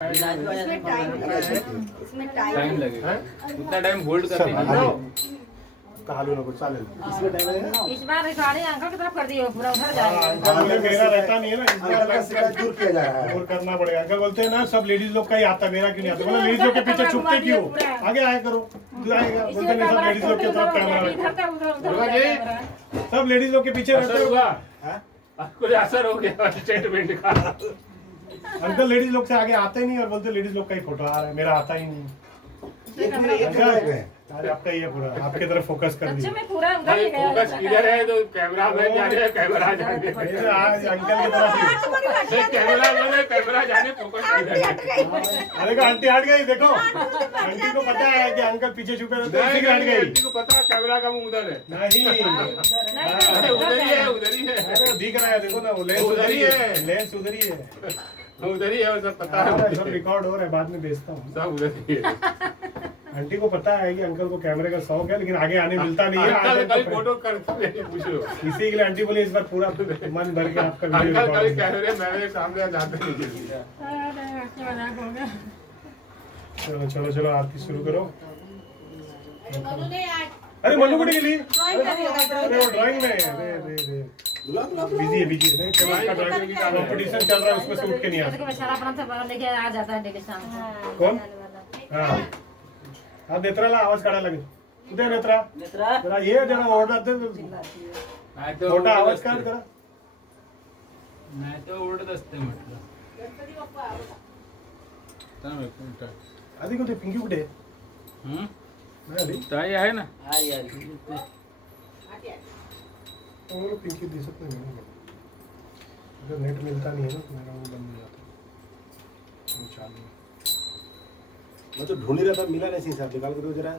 इसमें टाइम लगेगा। उतना टाइम होल्ड करते हैं। हालू नको चालेल। इसमें टाइम है। इस बार गाड़ी अंकल की तरफ कर दियो, पूरा उधर जाएगा। अंकल मेरा रहता नहीं है ना, इस बार अलग से दूर किया जा रहा है। दूर करना पड़ेगा। अंकल बोलते हैं ना सब लेडीज लोग का ही आता, मेरा क्यों नहीं आता? बोला लेडीज लोग के पीछे छुपते क्यों? आगे आया करो। तू आएगा। बोलते नहीं सब लेडीज लोग के साथ कैमरा है। सब लेडीज लोग के पीछे रहते होगा। कुछ असर हो गया स्टेटमेंट का। अंकल लेडीज लोग से आगे आते ही नहीं और बोलते लेडीज लोग का ही फोटो आ रहा है, मेरा आता ही नहीं। अरे आपका ही है पूरा, आपके तरफ फोकस कर दिया। में पूरा उधर ही गया। फोकस किधर है तो कैमरा मैन जाने, कैमरा जाने। आज अंकल की तरफ ही। कैमरा मैन है, कैमरा जाने, फोकस किधर है? अरे को आंटी हट गई, देखो आंटी को पता है कि अंकल पीछे छुपे रहते हैं, इसी के हट गई। आंटी को पता है कैमरा का मुंह उधर है। नहीं उधर ही है, उधर ही है। अरे दिख रहा है, देखो ना वो लेंस उधर ही है, लेंस उधर ही है, उधर ही है, वो सब पता है। सब रिकॉर्ड हो रहा है, बाद में भेजता हूँ। सब उधर ही है। आंटी को पता है कि अंकल को कैमरे का शौक है, लेकिन आगे आने मिलता नहीं है। अंकल कल फोटो करते पूछ लो। इसी के लिए आंटी बोली इस बार पूरा मन भर के आपका वीडियो अंकल कल रिकॉर्ड। कैमरे मेरे सामने जाते नहीं। चलो चलो चलो, आरती शुरू करो। अरे मनु कुठे गेली? अरे वो ड्राइंग में है। बिजी है, बिजी है। नहीं चलो, उसका ड्राइंग कॉम्पिटिशन चल रहा है, उसमें से उठ के नहीं आ सकता। बेचारा अपना सब लेके आ जाता है डेली शाम को। कौन? हाँ हाँ, नेत्राला आवाज काढायला लागेल. कुठे आहे नेत्रा? जरा ये, जरा ओरडा दे, मोठा आवाज काढ जरा. नाही तो ओरडत असते म्हटलं. आधी कुठे? पिंकी कुठे? ताई आहे ना. पिंकी दिसत नाही. अगर नेट मिलता नहीं है ना तो मेरा वो बंद हो जाता है. चालू मैं तो ढूंढ ही रहा था, मिला नहीं साहब, निकाल के दो जरा.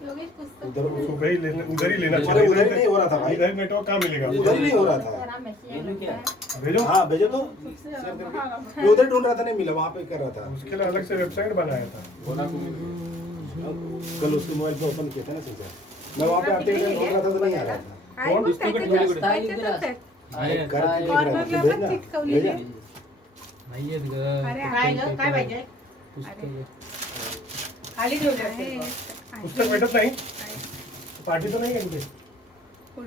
उधर सुबह ही लेना, उधर ही लेना चाहिए. उधर नहीं हो रहा था भाई, इधर नेटवर्क कहाँ मिलेगा? उधर ही नहीं हो रहा था. भेजो. हाँ भेजो तो मैं उधर ढूंढ रहा था, नहीं मिला, वहाँ पे कर रहा था. उसके लिए अलग से वेबसाइट बनाया था. कल उसके मोबाइल पे ओपन किया था ना सर, मैं वहाँ पे आते ढूंढ रहा था तो नहीं आ रहा था. कौन? पुस्तक भेटत नाही. पार्टी तर नाही का कुठे?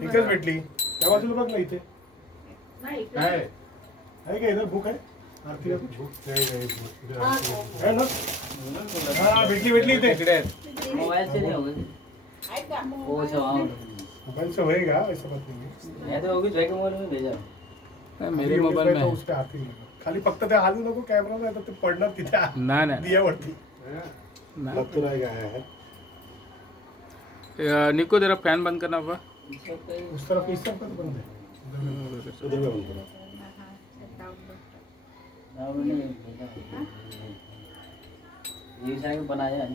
एकच भेटली. त्या बाजूला बघ ना, इथे आहे का? इधर बुक आहे. आरतीला बुक आहे ना? हाँ भेटली इथे. मोबाइल से नहीं होगा, वो सब मोबाइल से होएगा, ऐसा बात नहीं है. मैं तो होगी जो मोबाइल में भेजा. मेरे मोबाइल में उस पे आरती खाली फक्त ते हालू नको कॅमेरा, नाही तर ते पडणार तिथे नाही दियावरती. निको जरा फैन बंद करना पा. उस तरफ इस तरफ बंद है. उधर में बंद करो. ये साइड बनाया है.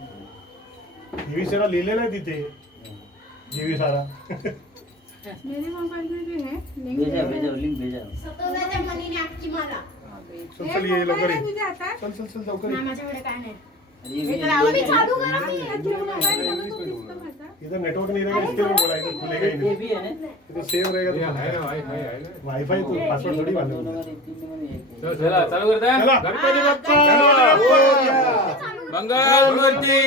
जीवी सारा लिहिलेला आहे तिथे. जीवी सारा मेरे मोबाइल में भी है, लिंक भेजा लिंक भेजा. चल चल ये लवकर ये. मुझे आता है. चल चल चल लवकर ये. माझ्याकडे काय नाही. तुम्ही चालू करा मी मोबाइल मध्ये तो दिसतो माझा. इधर नेटवर्क नहीं रहेगा, इसके लिए बोला इधर खुलेगा ही ये नहीं. भी है ना. इधर सेव रहेगा तो वाईफाई तो पासवर्ड थोड़ी मालूम है. चला चालू करता है. चला. गणपती बाप्पा मंगल मूर्ती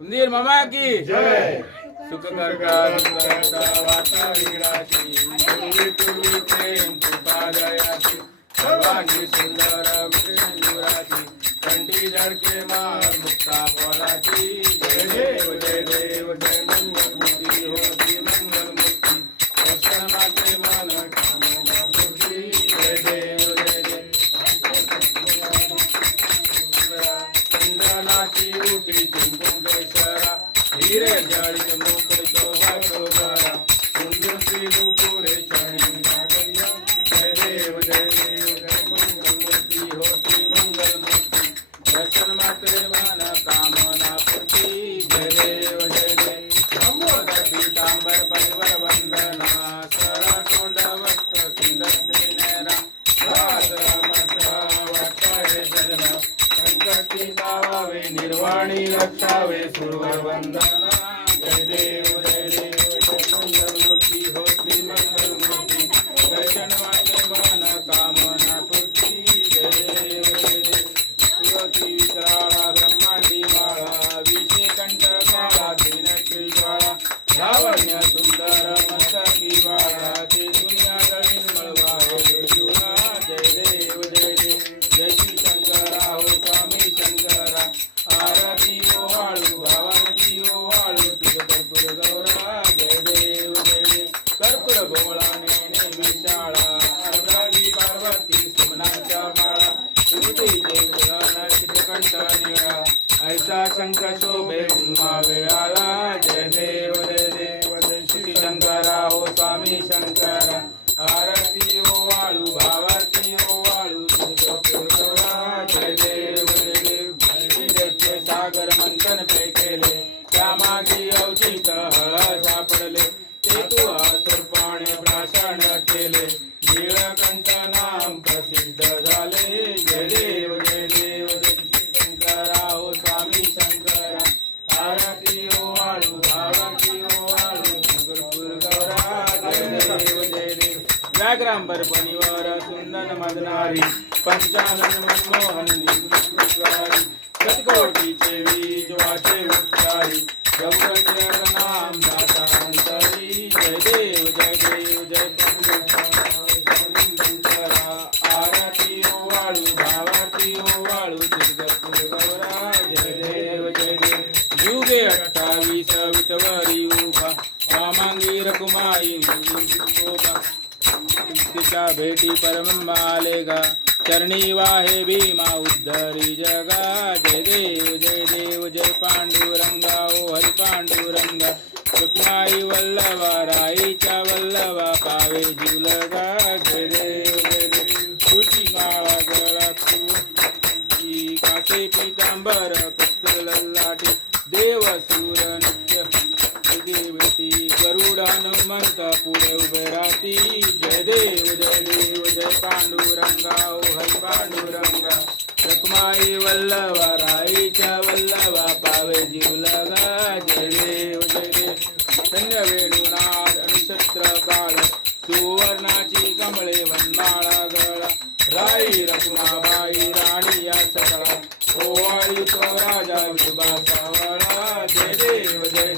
उंदीर मामा की जय. सुख करता वार्ता विघ्नाची पूर्वी प्रेम कृपा दयाची सर्वांगी सुंदर विष्णुराची कंठी झडके मार मुक्ता फळाची. जय देव जय देव जय मंगल मूर्ती हो श्री मंगल मूर्ती दर्शन माते मन कामना पूर्ती. जय देव जय देव चंदनाची उठी चिंकुंडेश्वरा हिरे जळी मोकळी शोभा शोभरा सुंदर श्री पुरे चरणी नागरिया. जय देव जय देव जय मंगल मूर्ती हो श्री मंगल मूर्ती दर्शन मात्रे मन कामना पूर्ती. जय देव जय देव अमोद पीतांबर परिवर वंदना सर तोंड वस्त्र सुंदर त्रिनेरा संकटी पावावे निर्वाणी रक्षावे सुरवर वंदना. जय देव जय देव जय मंगल मूर्ती हो श्री मंगल मूर्ती दर्शन माते मन कामना पूर्ती. जय देव जय देव पार्वती विकराळा ब्रह्मांडी बाळा विषे कंठ काळा तीन त्रिज्वाळा लावण्य सुंदर मस्तकी बाळा ते दुनिया निर्मळ वाहे शिवा जय देव जय देव जय श्री शंकरा हो स्वामी शंकरा आरती ओ वाळू भावारती ओ वाळू तुझ कर्पूर गौरा जय देव जय देव कर्पूर गोळाने विशाळा अर्धांगी पार्वती सुमनांच्या माळा उदी कंठ निळा ऐसा शंख शोभे उन्मा वेळाला जय देव जय देव जय श्री शंकरा हो स्वामी शंकरा आरती ओ वाळू भावारती ओ वाळू तुझ कर्पूर गौरा जय देव जय देव विद्येचे सागर मंथन पे केले त्यामागे अवचित सापडले ते तू असुरपाणे प्राशन केले नीळकंठ नाम प्रसिद्ध झाले जय देव जय देव जय शंकरा हो स्वामी शंकरा आरती ओ वाळू भावारती ओ वाळू कर्पूर गौरा जय देव जय देव व्याघ्रांबर पणीवर सुंदन मदनारी पंचानन मनमोहन सतकोटीचे बीज वाचे उच्चारी गौरचर नाम दातांतरी जय देव जय देव जय शंकरा आरती ओ वाळू भावारती ओ वाळू कर्पूर गौरा जय देव जय देव युगे 28 विटवरी उभा वामांगी रकुमाई शोभा तिच्या भेटी परम आलेगा चरणी वाहे भीमा उद्धरी जगा जय देव जय पांडुरंगा ओ हरी पांडुरंगा रुक्माई वल्लभा राईच्या वल्लभा पावे जुलगा जय देव तुझी माळा गळा तुझी कासे पीतांबर कुचलल्लाटी देव सूर नित्य भेटी गरुड हनुमंत पुढे उभे राहती जय देव जय पांडुरंगा ओ हरी पांडुरंगा रखमाई वल्लभा राईच्या वल्लभा पावे जीवलगा जय देव धन्य वेणुनाद नक्षत्र काळ सुवर्णाची कमळे वनमाळा गळा राई रखमाबाई राणी या सगळा ओवाळी तो राजा विठोबा सावळा जय देव जय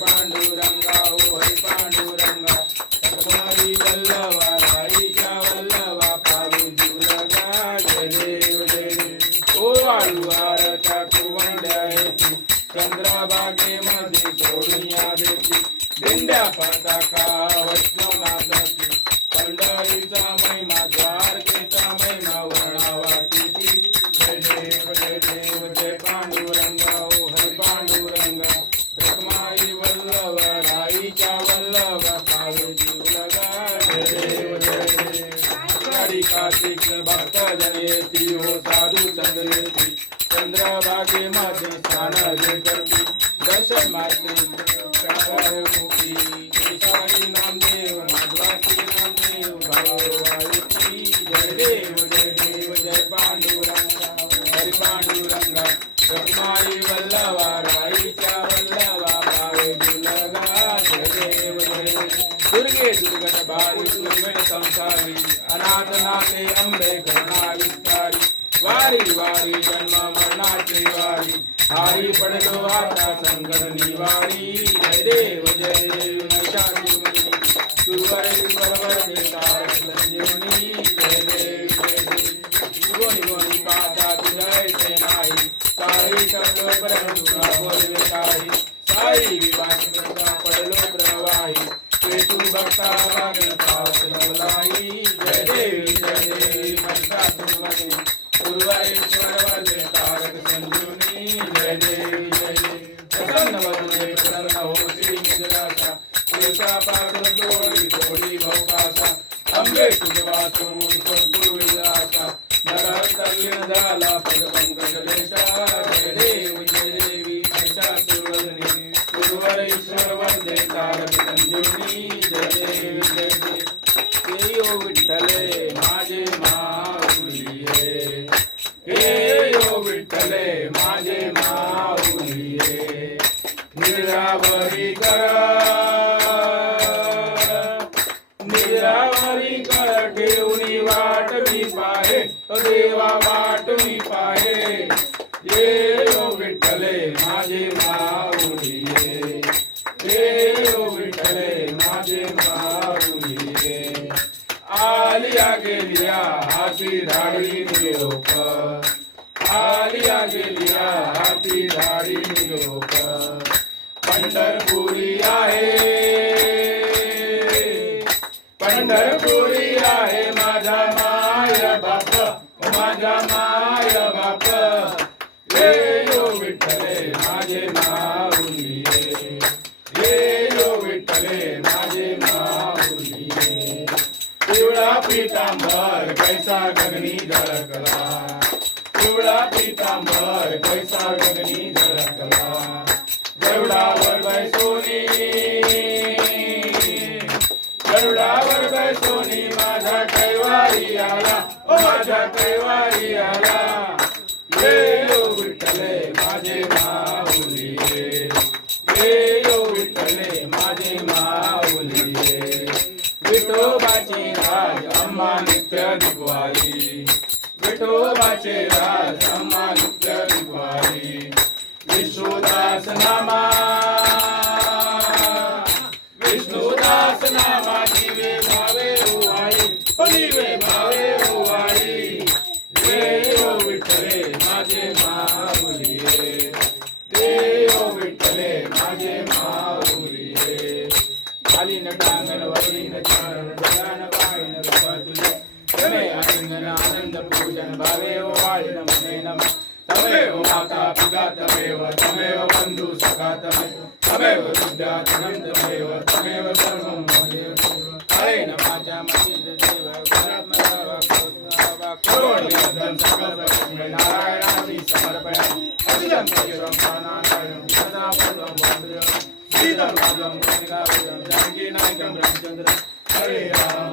पांडुरंगा ओ हरी पांडुरंगा रखमाई वल्लभा राईच्या वल्लभा पावे जीवलगा जय देव ओवाळू आरच्या कुवंड्या येती चंद्रभागेमध्ये सोनिया देती दिंड्या पताका वैष्णवनाथाची पंढरीचा महिमा द्वारकेचा महिमा वर्णावा किती जय देव जय पांडुरंगा ओ हरी पांडुरंगा रखमाई वल्लभ राईच्या वल्लभ पावे जीवलगा जय देव आषाढी कार्तिक भक्त जन येती हो साधू संग येती चंद्रभागेमध्ये स्नान जे करती दर्शन मारते मुखी केशारी नामदेव माधवासी नामदेव भावायती जय देव जय पांडुरंगा हरी पांडुरंगा रखमाई वल्लभा राईच्या वल्लभा पावे जुलगा जय देव दुर्गे दुर्गत बारी दुर्गण संसारी अनाथ नाथे अंबे करुणा विस्तारी वारी वारी जन्म मरणाची वारी हारी पडलो आता संकट निवारी जय देव महिषासुरमर्दिनी सुरवरेश्वर तारक संजीवनी जय देव गोनी पाता तुझे से नाही साई सर्व परंतु बोलवे काही साई विवास पडलो प्रवाही ते तू भक्ता भागन पावस लाई जय देव महिषासुरमर्दिनी सुरवरेश्वर वरदे तारक संजीवनी जय देव प्रसन्न वदने प्रसन्न हो श्री निजरासा तुझा पात्र जोडी भवपासा अंबे तुझे वाचून गुरु विलासा नर कल्याण झाला पद पंकज लेशा जय देवी महिषासुरवदनी सुरवरेश्वर वरदे तारक संजीवनी जय देव हे ओ विठ्ठले माझे माऊलिये हे ओ विठ्ठले माझे माऊलिये निरावरी कर ठेवणी वाट मी पाहे देवा वाट मी पाहे ये ओ विठ्ठले माझे माऊली ये, ये ओ विठ्ठले माझे माऊली ये. आलिया गेलिया हाती धाडी निरोप, आलिया गेलिया हाती धाडी निरोप. पंढरपुरी आहे, पंढरपुरी आहे माझा माय बाप, माझा माय बाप. ये यो विठ्ठले माझे माऊली ये, ये यो विठ्ठले माझे माऊली ये. पिवळा पीतांबर कैसा गगनी झळकला, पिवळा पीतांबर कैसा गगनी झळकला. गरुडावर बैसोनी, गरुडावर बैसोनी माझा कैवारी आला, ओ माझा कैवारी आला. ये यो विठ्ठले माझे माऊली ये, ये यो विठ्ठले माझे माऊली ये. विठोबाची राज अम्मा नित्य दिगवारी, विठोबाचे राज अम्मा नित्य दिगवारी. विष्णुदास नामा, विष्णुदास नामा दिवे भावे ओ आई, ओ दिवे भावे ओ आई. ये ओ विठ्ठले माझे माऊली ये, ये ओ विठ्ठले माझे माऊली ये. खालीन टांगण वरीन चारण डोळ्यान पाहिन रूप तुझे, तमे आनंदन आनंद पूजन भावे ओ वाळी नमने नमः. तमेव माता पिता तमेव, तमेव बंधु सखा तमेव विद्या धनं तमेव, तमेव सर्वं ममेव. हरेण वाचा महेन्द्र देव गुणात्मदेव करोण्यं सकल नारायणादि समर्पयामि. अखिलं केशवं प्राणानायं सदा सर्वं वन्दे. सीतं राजं कनकावरं जानकीनायकं रामचन्द्रं. हरे राम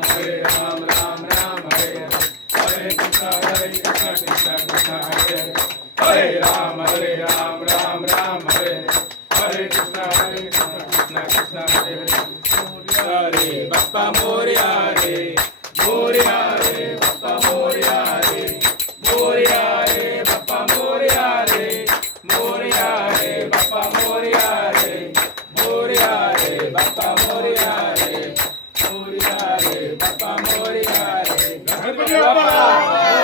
राम राम हरे हरे. हरे कृष्ण कृष्ण कृष्ण हरे हरे. हरे राम राम राम हरे हरे. कृष्ण कृष्ण कृष्ण हरे हरे. हरे बाप्पा मोरया रे, मोरया रे बाप्पा मोरया रे, मोरया रे बाप्पा मोरया रे, मोरया रे बाप्पा मोरया रे, मोरया रे बाप्पा मोरया रे, मोरया रे बाप्पा मोरया रे. गणपती बाप्पा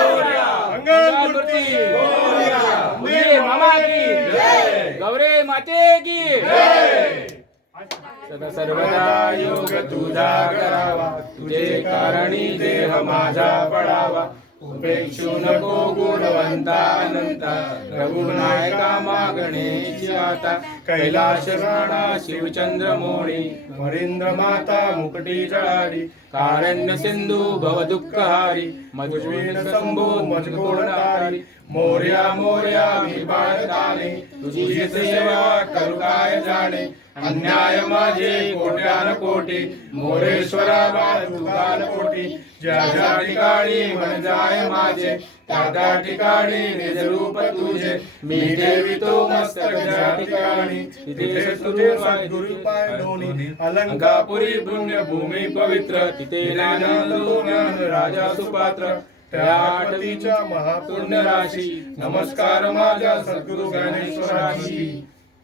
मोरया, मंगलमूर्ती मोरया, मामा की जय, गौरे माते की जय. सदा सर्वदा योग तुझा करावा, तुझे कारणी देह माझा पडावा. उपेक्षू नको गुणवंता अनंता, रघुनायका मागणेची आता. कैलाश राणा शिवचंद्र मोणी, वरिंद्र माता मुकटी जळारी. कारण्य सिंधू भव दुःखहारी, मधुवीन शंभू मजगोडतारी. मोरया मोरया मी बाळताने, तुझी सेवा करू काय जाणे. अन्याय माझे कोट्यान कोटी, मोरेश्वरा तुगान कोटी. ज्या ज्या ठिकाणी मन जाय माझे, त्या त्या ठिकाणी निज रूप तुझे. मी ठेवितो मस्तक ज्या ठिकाणी, तिथे तुझे सद्गुरु पाय दोन्ही. अलंकापुरी पुण्य भूमी पवित्र, तिथे नांदतो ज्ञान राजा सुपात्र. त्या आठवीच्या महापुण्य राशी, नमस्कार माझ्या सद्गुरु ज्ञानेश्वराशी.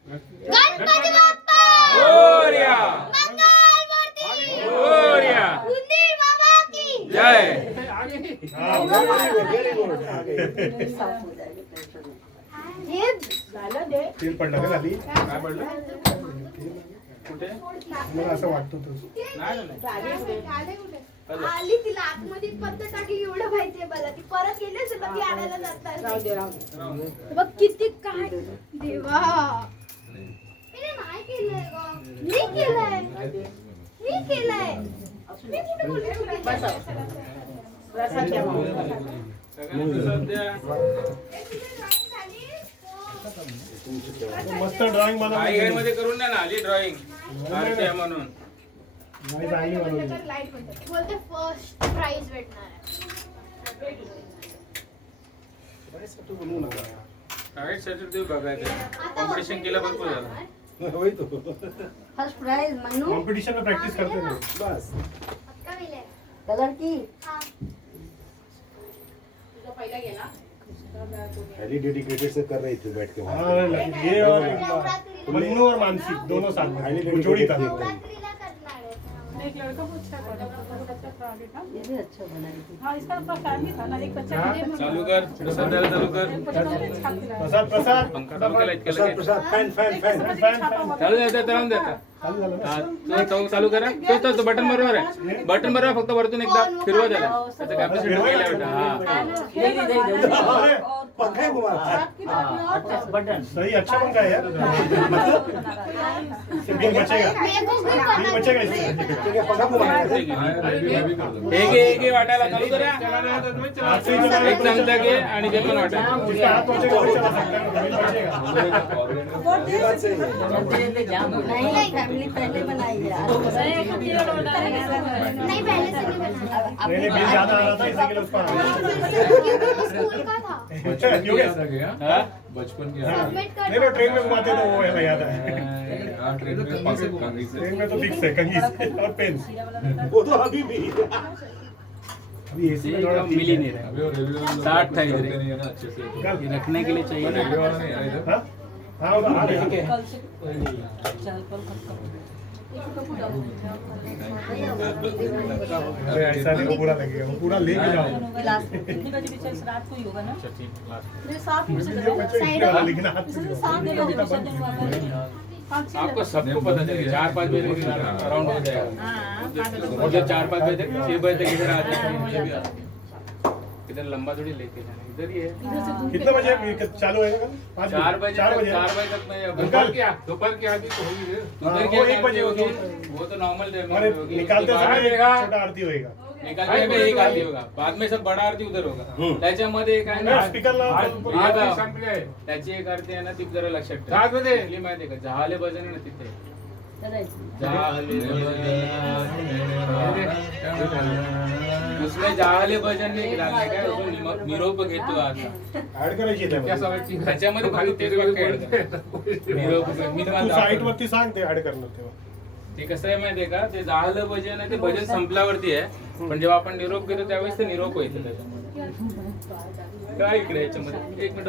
गणपती बाप्पा मोरया, मंगलमूर्ती मोरया, उंदीर बाबा की जय. हे झालं दे. तेल पडलं का खाली? काय पडलं कुठे? मला असं वाटतं तसं. आली तिला आतमध्ये पत्ता टाकली एवढं माहितीये मला. ती परत गेली असेल तर ती आणायला जातात. बघ किती काय देवा. मी नाही केलंय गं. मी केलंय. मी केलंय. मी कुठे बोलले तू केलंय? मस्त ड्रॉइंग आई मध्ये करून द्या ना आली ड्रॉइंग म्हणून. बोलते फर्स्ट प्राइज भेटणार आहे. प्रायव्हेट साठी बघायचं. कॉम्पिटिशन केलं भरपूर झालं. फर्स्ट प्राइज मन्नू कॉम्पिटिशन में प्रैक्टिस करते रहो बस. पक्का मिळेल. कलर की हाँ. तुझा पहिला गेला पहली डेडिकेटेड से कर रही थी बैठ के हाँ, ये और मन्नू और मानसी दोनों साथ में जोड़ी था नवरात्रीला करणार आहे. एक लड़का को अच्छा बना बहुत अच्छा प्रोजेक्ट था। ये भी अच्छा बनाई थी। हाँ इसका अपना फैमिली था ना एक बच्चा हाँ, के लिए चालू कर प्रसाद द्यायला चालू कर प्रसाद प्रसाद प्रसाद प्रसाद फॅन फॅन फॅन फॅन चालू द्यायचं चालू द्यायचं चालू झालं ना हा तो चालू करा तो बटन बरोबर आहे बटन बरोबर फक्त वरतून एकदा फिरवा त्याला त्याचं कॅपॅसिटी केलं बेटा हा अरे पंखा है कुमार बटन सही अच्छा पंखा है यार बिल बचेगा बिल बचेगा इससे पंखा कुमार एक वाटायला चालू करा हाथ से ही चला एक चमचा घे आणि ते पण वाटा जिसका हाथ पहुंचेगा वो चला सकता है बिल बचेगा ये बात सही है नहीं फैमिली पहले बनाई है। नहीं पहले से नहीं बना। नहीं नहीं बिल ज्यादा आ रहा था इसी के लिए उसको क्योंकि वो स्कूल का था। योगेश हा बचपन की नहीं नहीं ट्रेन में घुमाते तो वो है याद है ट्रेन में तो फिक्स है कंघी और पेन वो तो अभी भी अभी एसी में थोड़ा मिली नहीं रहा 60 था इधर ये रखने के लिए चाहिए ना हाँ हाँ वो तो आ रहे हैं अरे ऐसा नहीं वो पूरा लगेगा वो पूरा लेके जाओ कितने बजे विशेष रात को ही होगा ना नहीं 7 बजे वीडियो बच्चे इतने वाला लेकिन हाथ से 7 बजे विसर्जन हुआ था। आपको सबको पता चलेगा 4-5 बजे तक अराउंड हो जाएगा मुझे 4-5 बजे तक 6 बजे तक इधर आ जाएगा मुझे भी इधर लंबा थोड़ी लेके जाना इधर ही है कितने बजे चालू होएगा कल 4 बजे 4 बजे 4 बजे तक मैं दोपहर की आरती तो होगी हाँ, दोपहर की वो 1 बजे होगी होगी वो तो नॉर्मल टाइम अरे में होगी निकालते उसके बाद समय रहेगा, छोटा आरती होएगा निकालते में एक आरती होगा बाद में सब बड़ा आरती उधर होगा त्याच्यामध्ये एक आहे ना स्पीकर लाव त्याची एक आरती आहे ना ती जरा लक्षात ठेव कुठली माहिती आहे का जहाले भजन आहे ना तिथे जहाले उसमें जहाले भजन नाही केला काय तो निरोप घेतो आता ऍड करायची आहे त्यामध्ये. त्याच्यामध्ये खाली तेच वाक्य add करा. निरोप मी तू तुम्हाला साईट दाखवतो. वरती सांग ते ऍड करणार तेव्हा ते कसं आहे माहितीये का ते जहालं भजन आहे ते भजन संपल्यावरती आहे पण जेव्हा आपण निरोप घेतो त्यावेळेस ते निरोप होईल त्याच्यामध्ये काय इकडे याच्यामध्ये एक मिनिट